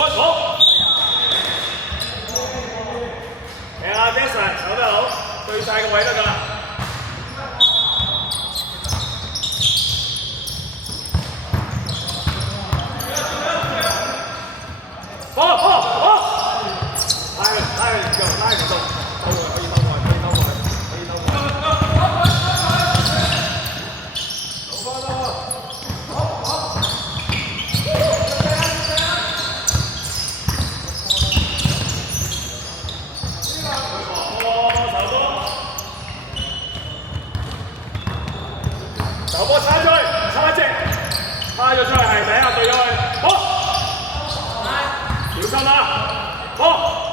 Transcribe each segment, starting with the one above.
好。係啊 ，Jason 守得好，對晒個位得㗎啦。拉唔到，兜過可以兜過，可以兜過，可以兜過。手波插出去，插一隻，插咗出去係第一下對咗佢，好，小心啊，好。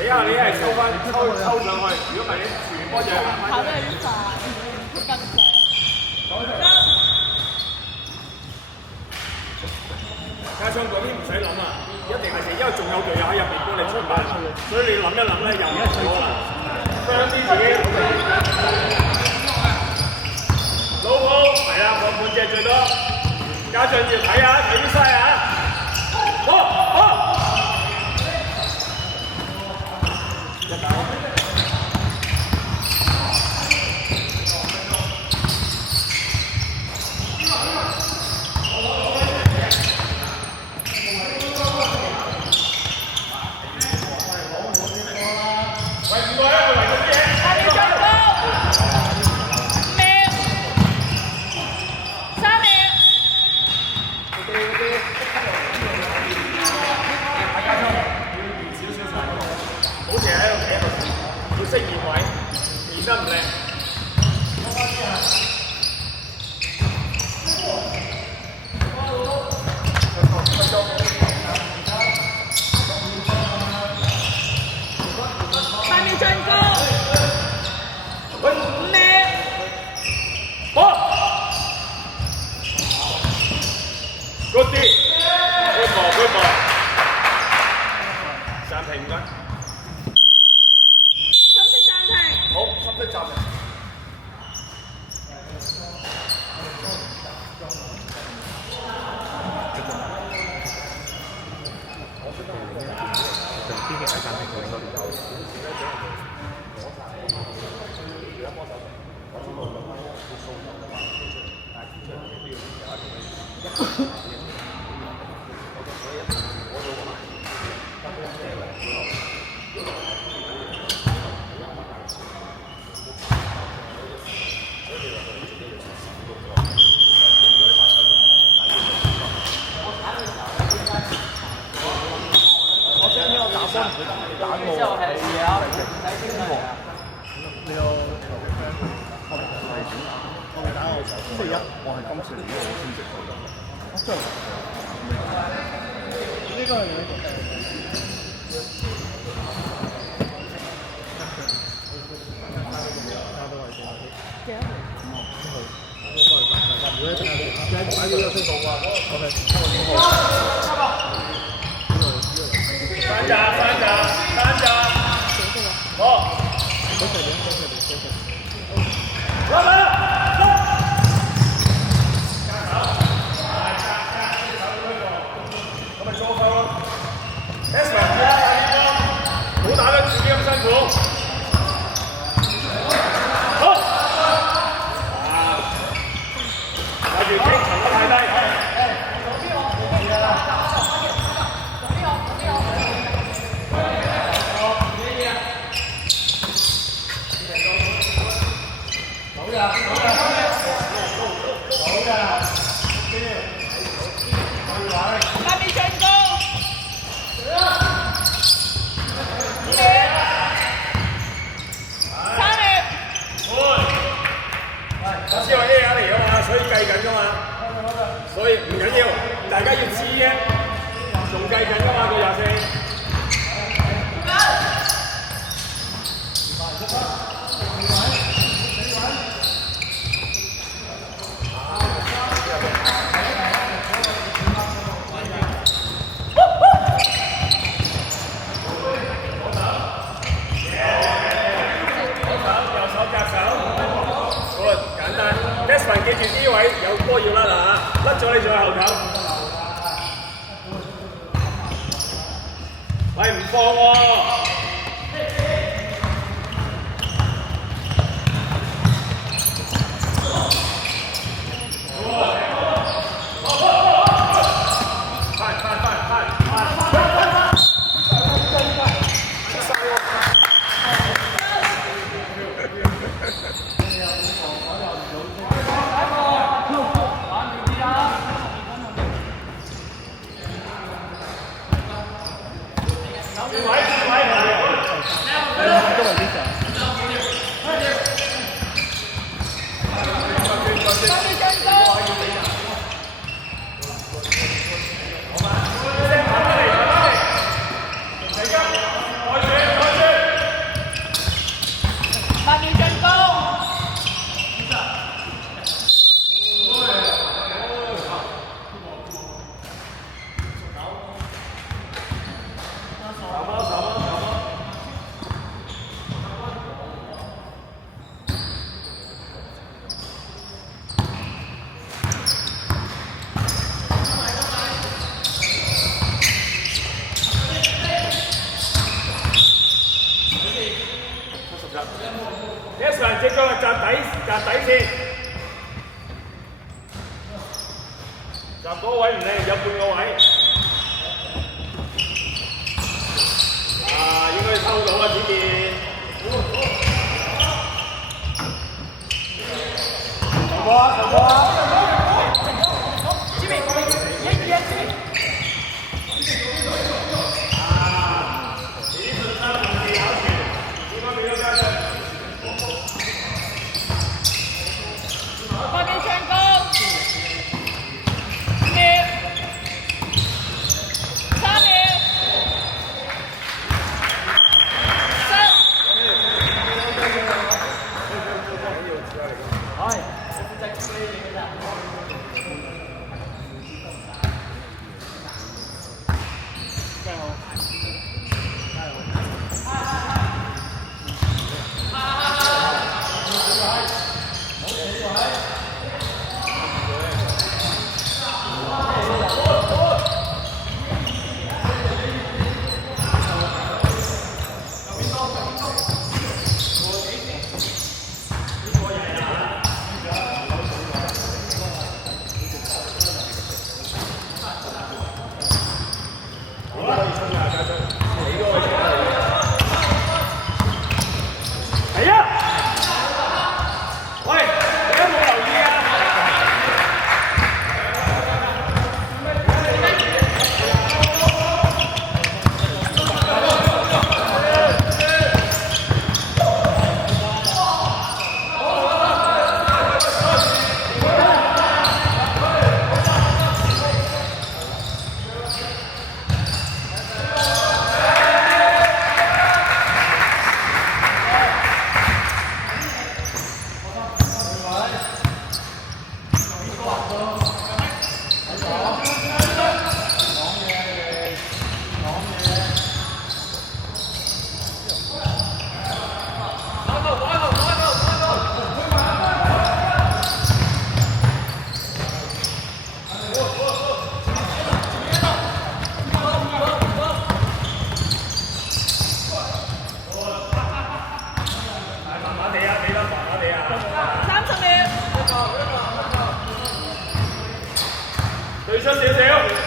你啊，你係抽翻抽上去，如果唔係你全波就行翻。跑得有啲快，跟上。加上嗰邊唔使諗啦，一定係因為仲有隊友喺入邊幫你出埋，所以你諗一諗咧，又唔好啦。將啲自己老鋪係啦，我半隻最多，加上要睇下睇啲西啊，好。識移位，移得唔靚。下面進攻。5秒。好。Good 啲 ，good ball，good ball。暫停唔該。好，深色站。星期一我係今次嚟嘅，我先識佢。真係呢個係好打得自己咁辛苦。好，睇住擊沉得太低。所以計緊㗎嘛，所以唔緊要，大家要知啫，仲計緊㗎嘛個24。波要甩啦嚇，甩咗你仲喺後頭。喂，唔放喎！一上隻腳係夾底線，夾嗰位唔靚，有半個位。啊，應該抽到啊，子健。上波啊！上波啊！對出少少。